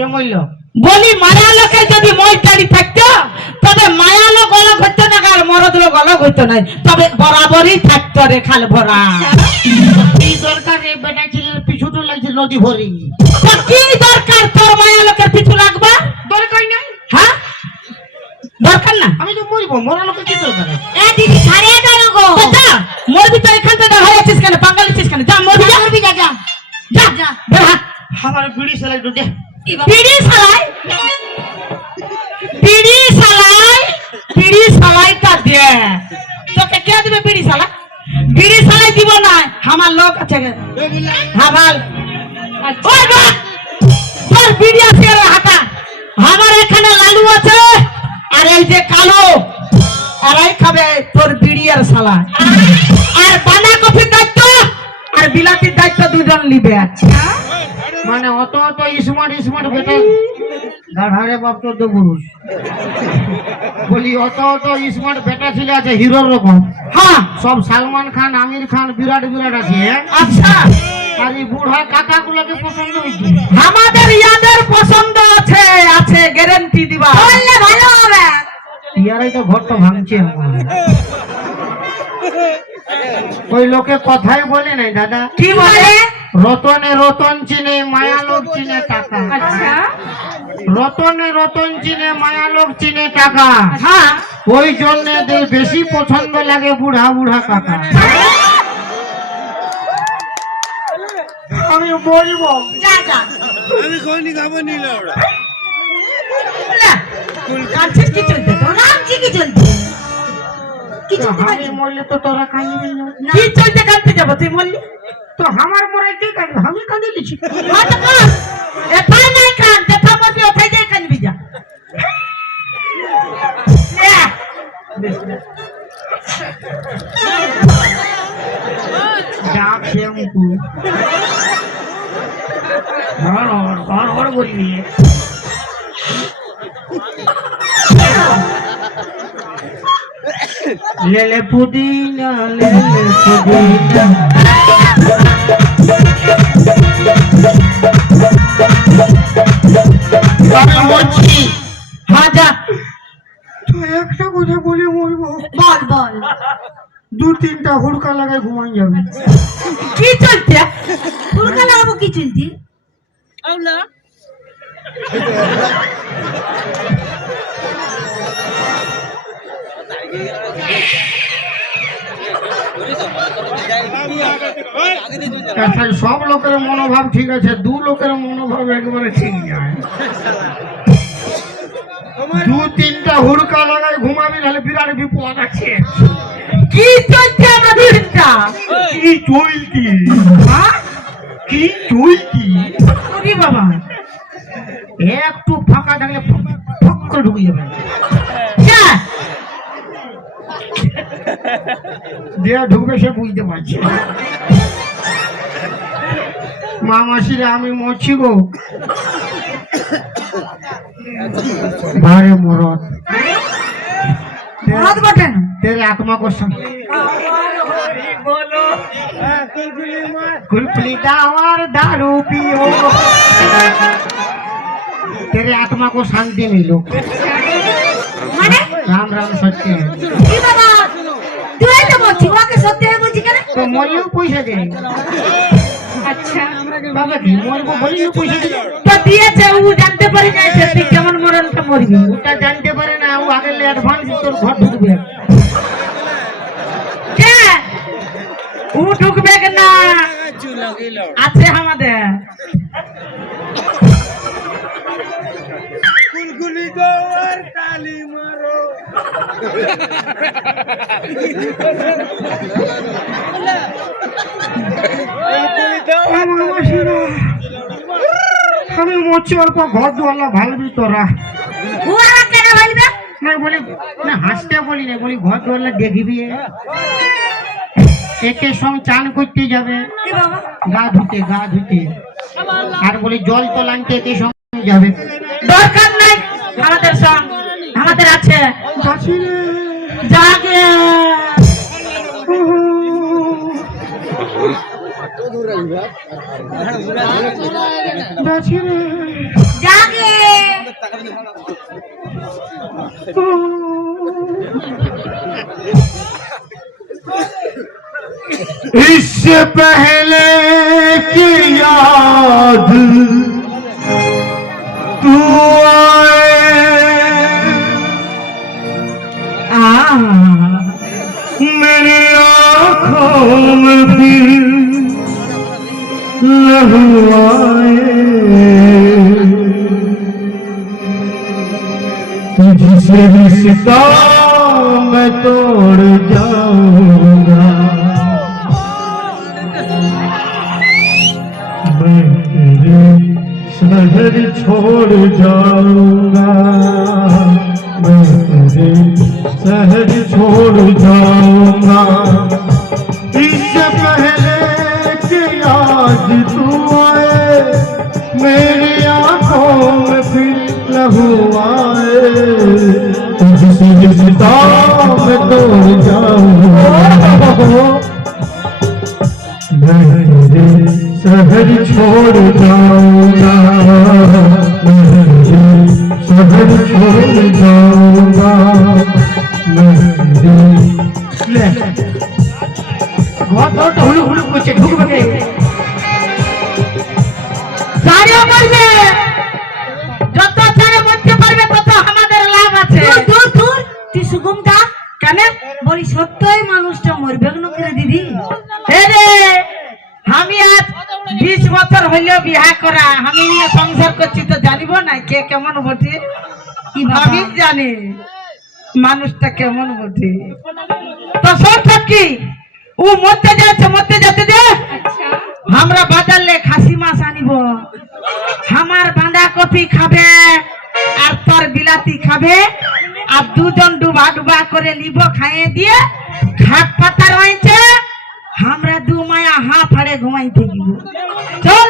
কে মরল? বলি মায়া লোকের যদি মই দাড়ি থাকতো তবে মায়া লোক অলগ হইতো না আর মরদ লোক অলগ হইতো না, তবে বরাবরই থাকতো রে খাল ভরা। কি দরকার রে বেটা ছেলের পিছু তো লাগছে নদী ভরি। কি দরকার তোর মায়া লোকের পিছু লাগবা? দরকার নাই। হ্যাঁ দরকার না, আমি তো মরবো, মরা লোকের কি দরকার? এ দিদি ছাড়িয়ে দাও গো। যা মরবি তো এখান থেকে হয়েছিস কেন, বাঙালিছিস কেন? যা মরবি, যা মরবি, যা যা যা যা। বের হ। আমার বিড়ি সেলাই দে। বিড়ি সালাই, বিড়ি সালাই, বিড়ি সালাইটা দে। তোকে কে দিবে বিড়ি সালাই? বিড়ি সালাই দিব না, আমার লোক আছে। হ্যাঁ বল। ওই বা তোর বিড়ি আছে রে হাতা, আমার এখানে লালু আছে আর এই যে কালো, এরাই খাবে তোর বিড়ি আর সালা। আর বানা কফির দায়িত্ব আর বিলাতির দায়িত্ব দুজন নিবে। আচ্ছা মানে অত অত স্মার্ট স্মার্ট বেটা গাধারে বাপ তো পুরুষ বলি, অত অত স্মার্ট বেটা ছেলে আছে হিরোর রকম। হ্যাঁ সব সালমান খান, আমির খান, বিরাট বিরাট আছে। আচ্ছা আর এই বুড়া কাকা গুলোকে পছন্দ হয়েছে। আমাদের ইয়াদের পছন্দ আছে, আছে গ্যারান্টি দিবা। বললে ভালো হবে। ইয়ারাই তো ঘরটা ভাঙছে আমার। ওই লোকে কথাই বলে নাই দাদা, কি বলে? রতনে রতন চিনে মায়া লোক চিনে টাকা। আচ্ছা রতনে রতন চিনে মায়া লোক চিনে টাকা। হ্যাঁ ওই জন্য বেশি পছন্দ লাগে বুড়া বুড়া কাকা। আমি বলবো যা যা। আমি কোনই খাবো নিল ওরা। কাছে কি চলছে তো? নাম কি চলছে? কি চলতে আমি মরলে তো তোরা কাঁদবি না। কি চলছে? কাঁদতে যাবো তুই বললি তো আমার মরে কে কাঁদবে? আমি কাঁদে দিচ্ছি। হয়তো কান এটাই নাই কান, যেটা মতি ওঠাই যাই কানবি যা। ডাক শ্যাম্পু ঘর করবি। লেলে পুদিনা লেলে পুদিনা। আমি মরছি। হ্যাঁ যা। তো একটা কথা বলে মরবো। বল বল। দু তিনটা হুড়কা লাগায় ঘুমাই যাবে। কি চলছে? পুরকা লাগাবো কি চলছে? সব লোকের মনোভাব ঠিক আছে, দু লোকের মনোভাব একবারে ঠিক নয়। দু তিনটা হুড়কা লাগায় ঘুমাবি, নাহলে বিরাট বিপদ আছে। কি চলছে আমাদের? কি চলতি? হ্যাঁ কি চলতি? ওরে বাবা, একটু ফাঁকা থাকলে ফক করে ঢুকে যাবে। যা যে ঢুকবে সে বুঝতে পারছে। মা মাসিরা আমি মরছি গো। ভারে মরদ মরদ বটে না। तेरे आत्मा को कुलफुली दावर दारू पियो, तेरे आत्मा को शांति मिलो। মানে राम राम सत्य है। কি বাবা তুই তো বলছি ওকে সত্যি হয়ে বলছি কেন? तो मरियो पैसा दे। আচ্ছা बाबा की मरबो बलियो पैसा दे। তো দিয়েছে, ও জানতে পারি না যে তুই কেমন মরণটা মরবি। ওটা জানতে পারে না, ও আগে অ্যাডভান্স তোর ঘর ঢুকবে। কে ও ঢুকবে না? আছে আমাদের কুলকুলি গোয়ার তালি মারো। আমি মরছি, অল্প ঘর দুয়ালা ভালবি তোরা। ও আর কেন বলবে? না বলি না, হাসতে বলি না, বলি ঘর দুয়ালা দেখবি। একে সঙ্গে চান করতে যাবে, কি বাবা? গা ধুতে আর বলি জল তো লানতে একে সঙ্গে যাবে। দরকার নাই, আমাদের সঙ্গ আমাদের আছে। জাগে গাছি রে জাগে इससे पहले की याद तू आए मेरी आँखों में फिर लहू आए तुझसे रिश्ता मैं तोड़ जाऊंगा मैं तेरे शहर छोड़ जाऊंगा मैं तेरे शहर छोड़ जाऊंगा इससे पहले कि आज तू आए मेरी आंखों में फिर लहू आए तुझसे रिश्ता मैं तोड़ जाऊंगा मैं तेरे शहर छोड़ जाऊंगा मैं तेरे शहर छोड़ जाऊंगा मैं तेरे ले बहुत बहुत हुलू हुलू कुछ ढुक बगे সারে মরবে যত সারে মরতে পারবে তত আমাদের লাভ আছে দূর দূর তুই সুগমটা কেন বলি সত্যই মানুষটা মরবে কেন করে দিদি রে আমি আজ 20 বছর হইলো বিয়া করা আমি নিয়ে সংসার করছি তো জানিব না কে কেমন বটে কি বাবা? আমি জানি মানুষটা কেমন বটে তো শর্ত কি ও মরতে যেতে দে আমরা বাজারলে খাসি মাছ আনিব আমার বাঁধাকপি খাবে আর তোর বিলাতি খাবে আর দুজন ডুবা ডুবা করে লিব খাইয়ে দিয়ে ঘাট পাতা রয়েছে আমরা দু মায়া হা ফাড়ে ঘুমাই থাকিব চল